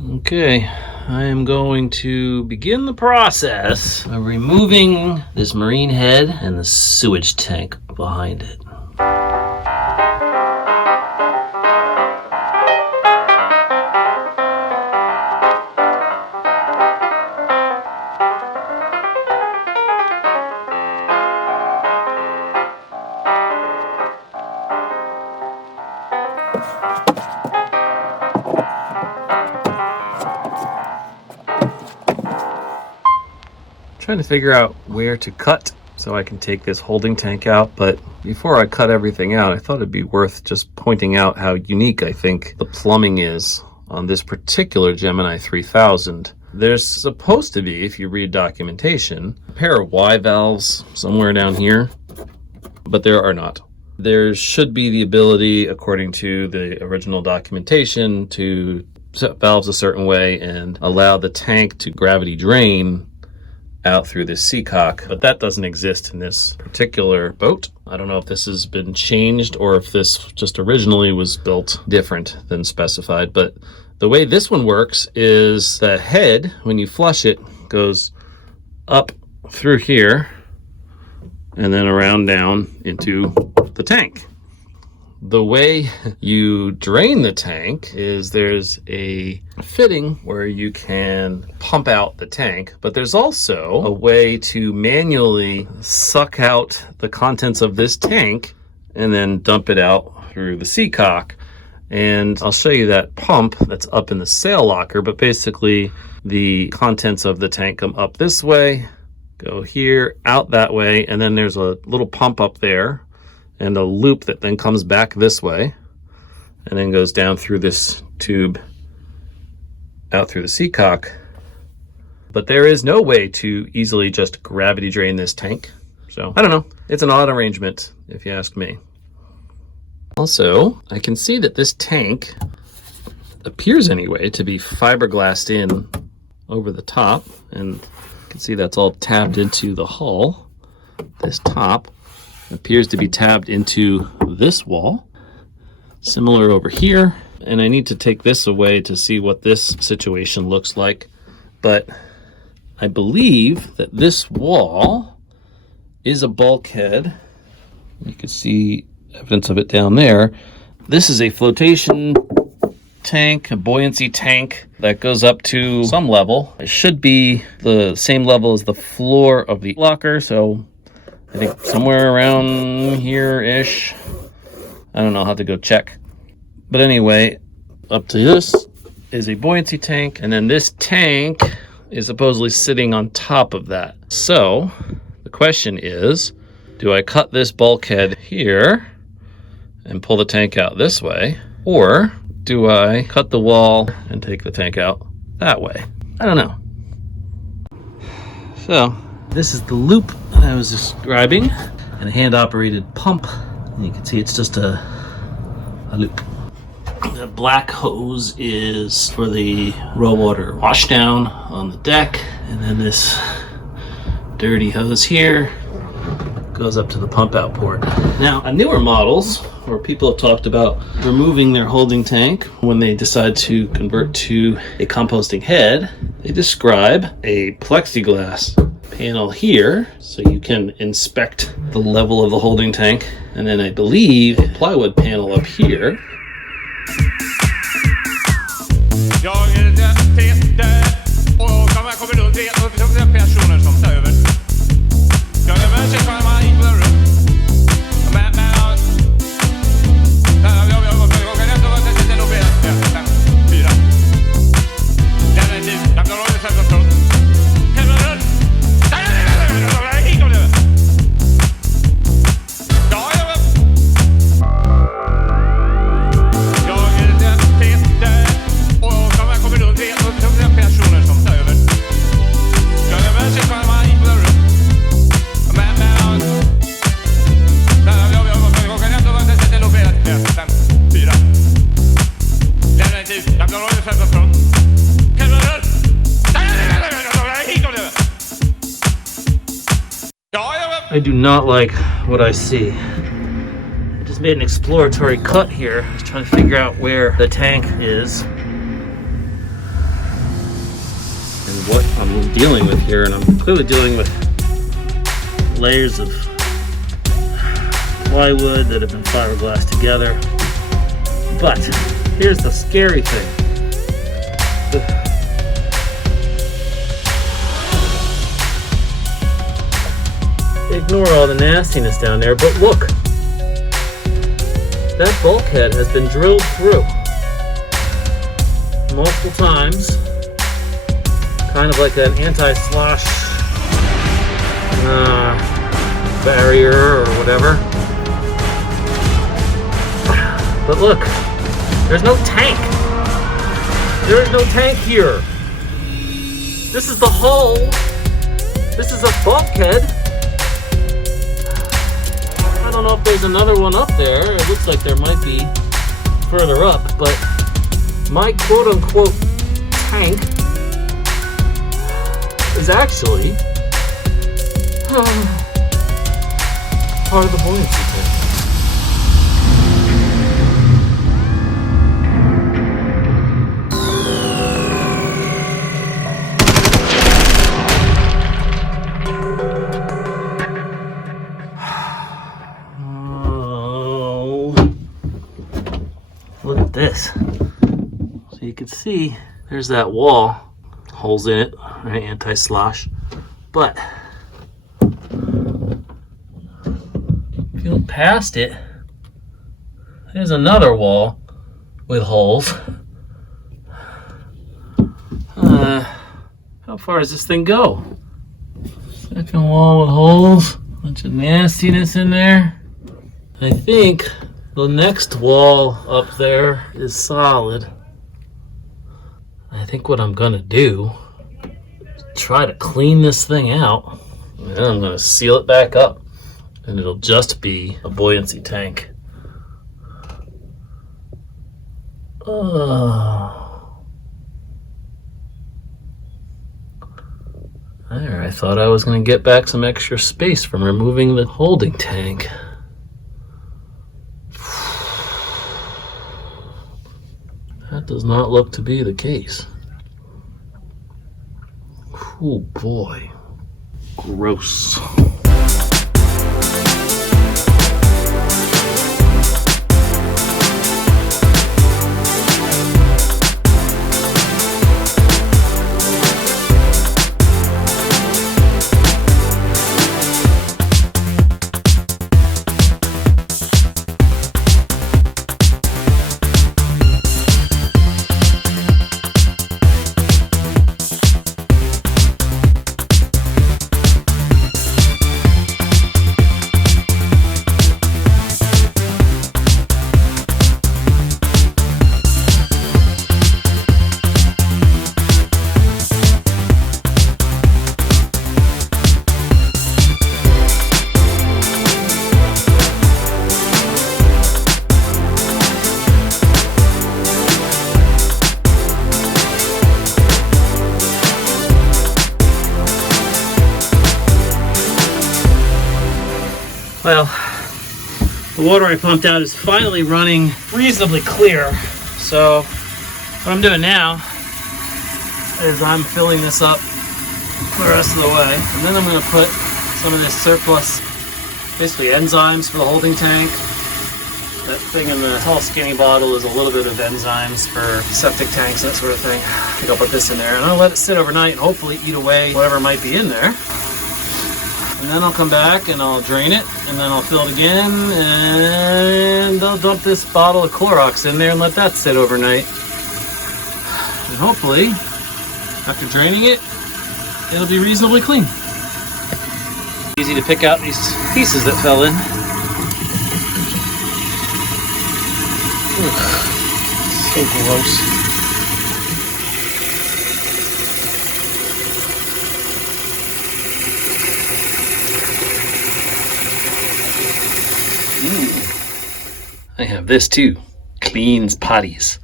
Okay, I am going to begin the process of removing this marine head and the sewage tank behind it. Trying to figure out where to cut so I can take this holding tank out, but before I cut everything out, I thought it'd be worth just pointing out how unique I think the plumbing is on this particular Gemini 3000. There's supposed to be, if you read documentation, a pair of Y valves somewhere down here, but there are not. There should be the ability, according to the original documentation, to set valves a certain way and allow the tank to gravity drain out through this seacock, but that doesn't exist in this particular boat. I don't know if this has been changed or if this just originally was built different than specified, but the way this one works is the head, when you flush it, goes up through here and then around down into the tank. The way you drain the tank is there's a fitting where you can pump out the tank, but there's also a way to manually suck out the contents of this tank and then dump it out through the seacock. And I'll show you that pump that's up in the sail locker, but basically the contents of the tank come up this way, go here, out that way, and then there's a little pump up there and a loop that then comes back this way and then goes down through this tube out through the seacock. But there is no way to easily just gravity drain this tank. So I don't know. It's an odd arrangement, if you ask me. Also, I can see that this tank appears anyway to be fiberglassed in over the top, and you can see that's all tabbed into the hull. This top appears to be tabbed into this wall. Similar over here. And I need to take this away to see what this situation looks like. But I believe that this wall is a bulkhead. You can see evidence of it down there. This is a flotation tank, a buoyancy tank that goes up to some level. It should be the same level as the floor of the locker, so I think somewhere around here-ish. I don't know, I'll have to go check. But anyway, up to this is a buoyancy tank, and then this tank is supposedly sitting on top of that. So, the question is, do I cut this bulkhead here and pull the tank out this way? Or do I cut the wall and take the tank out that way? I don't know. So, this is the loop that I was describing, and a hand-operated pump. And you can see it's just a loop. The black hose is for the raw water washdown on the deck, and then this dirty hose here goes up to the pump out port. Now, on newer models, where people have talked about removing their holding tank when they decide to convert to a composting head, they describe a plexiglass panel here so you can inspect the level of the holding tank, and then I believe a plywood panel up here. I do not like what I see. I just made an exploratory cut here. I was trying to figure out where the tank is. what I'm dealing with here, and I'm clearly dealing with layers of plywood that have been fiberglassed together. But here's the scary thing. Ignore all the nastiness down there, but look! That bulkhead has been drilled through multiple times, kind of like an anti-slosh barrier or whatever. But look, there's no tank. There is no tank here. This is the hull. This is a bulkhead. I don't know if there's another one up there. It looks like there might be further up, but my quote-unquote tank is actually part of the buoyancy tank. Look at this. So you can see there's that wall, holes in it, right, anti-slosh. But if you look past it, there's another wall with holes. How far does this thing go? Second wall with holes, bunch of nastiness in there. I think the next wall up there is solid. I think what I'm gonna do is try to clean this thing out, and then I'm gonna seal it back up, and it'll just be a buoyancy tank. There, I thought I was gonna get back some extra space from removing the holding tank. That does not look to be the case. Oh boy. Gross. Well, the water I pumped out is finally running reasonably clear. So what I'm doing now is I'm filling this up the rest of the way. And then I'm going to put some of this surplus, basically enzymes for the holding tank. That thing in the tall skinny bottle is a little bit of enzymes for septic tanks, that sort of thing. I think I'll put this in there and I'll let it sit overnight and hopefully eat away whatever might be in there. And then I'll come back and I'll drain it, and then I'll fill it again, and I'll dump this bottle of Clorox in there and let that sit overnight. And hopefully, after draining it, it'll be reasonably clean. Easy to pick out these pieces that fell in. Ugh, so gross. I have this too, cleans potties.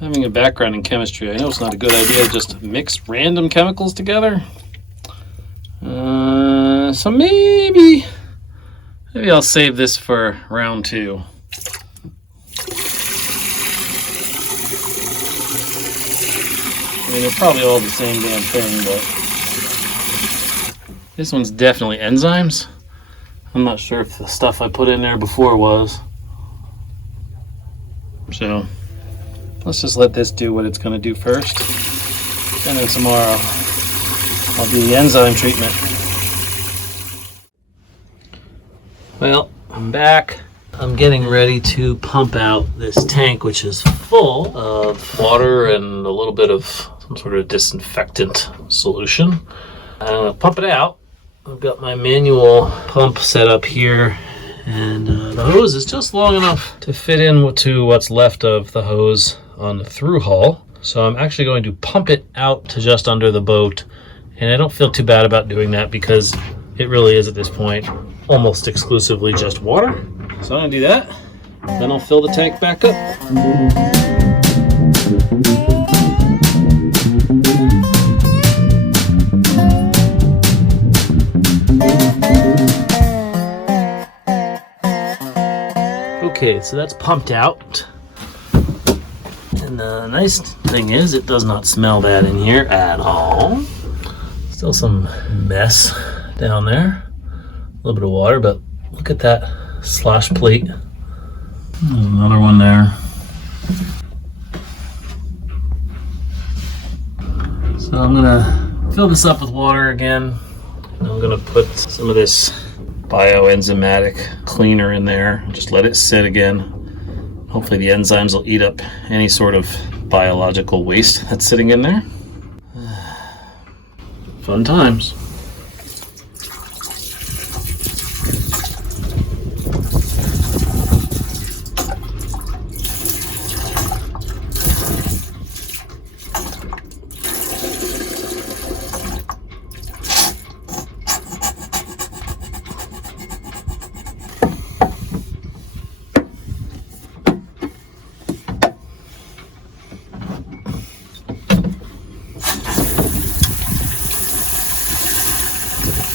Having a background in chemistry, I know it's not a good idea to just mix random chemicals together. So maybe I'll save this for round 2. I mean, they're probably all the same damn thing, but this one's definitely enzymes. I'm not sure if the stuff I put in there before was. So let's just let this do what it's going to do first. And then tomorrow I'll do the enzyme treatment. Well, I'm back. I'm getting ready to pump out this tank, which is full of water and a little bit of some sort of disinfectant solution. I'm going to pump it out. I've got my manual pump set up here, and the hose is just long enough to fit in to what's left of the hose on the through hull. So I'm actually going to pump it out to just under the boat, and I don't feel too bad about doing that because it really is at this point almost exclusively just water. So I'm going to do that, then I'll fill the tank back up. Okay, so that's pumped out. And the nice thing is it does not smell bad in here at all. Still some mess down there. A little bit of water, but look at that slosh plate. There's another one there. So I'm gonna fill this up with water again. And I'm gonna put some of this bioenzymatic cleaner in there. Just let it sit again. Hopefully the enzymes will eat up any sort of biological waste that's sitting in there. Fun times.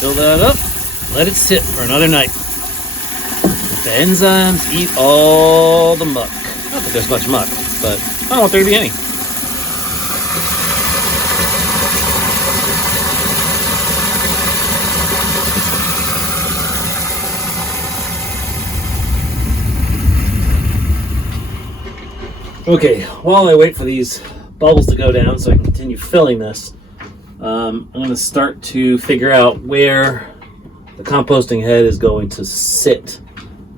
Fill that up, let it sit for another night. Let the enzymes eat all the muck. Not that there's much muck, but I don't want there to be any. Okay, while I wait for these bubbles to go down so I can continue filling this, I'm going to start to figure out where the composting head is going to sit.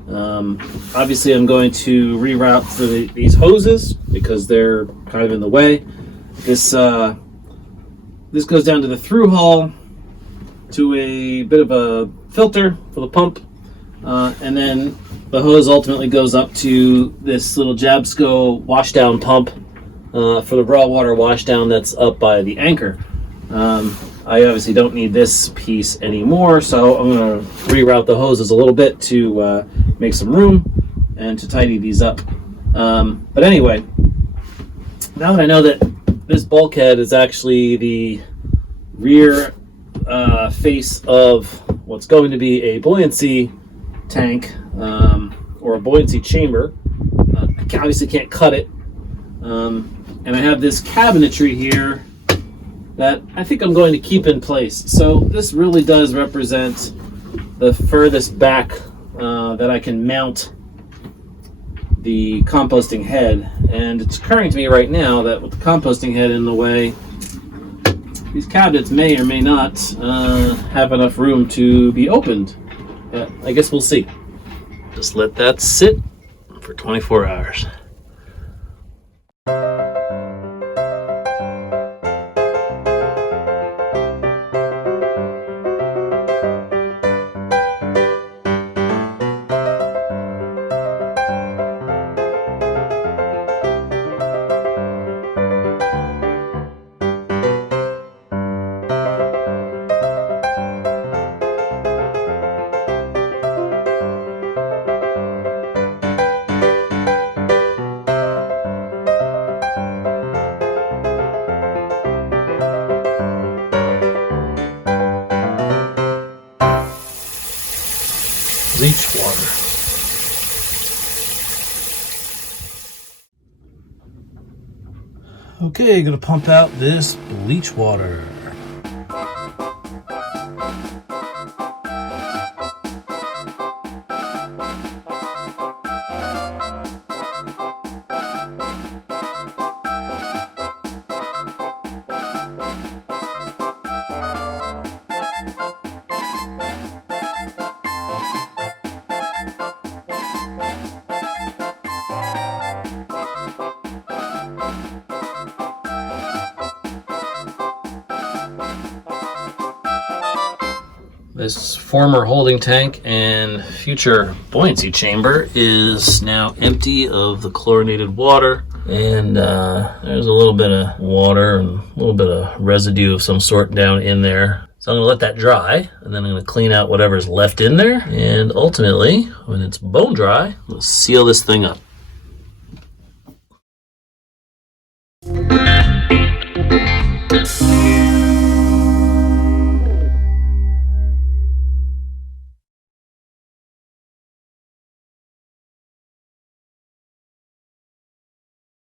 Obviously I'm going to reroute through these hoses because they're kind of in the way. This goes down to the through hull to a bit of a filter for the pump, and then the hose ultimately goes up to this little Jabsco washdown pump for the raw water washdown that's up by the anchor. I obviously don't need this piece anymore, so I'm going to reroute the hoses a little bit to make some room and to tidy these up. But anyway, now that I know that this bulkhead is actually the rear face of what's going to be a buoyancy tank or a buoyancy chamber, I obviously can't cut it. And I have this cabinetry here that I think I'm going to keep in place. So this really does represent the furthest back that I can mount the composting head. And it's occurring to me right now that with the composting head in the way, these cabinets may or may not have enough room to be opened. But I guess we'll see. Just let that sit for 24 hours. Bleach water. Okay, gonna pump out this bleach water. This former holding tank and future buoyancy chamber is now empty of the chlorinated water, and there's a little bit of water and a little bit of residue of some sort down in there. So I'm going to let that dry, and then I'm going to clean out whatever's left in there, and ultimately, when it's bone dry, we'll seal this thing up.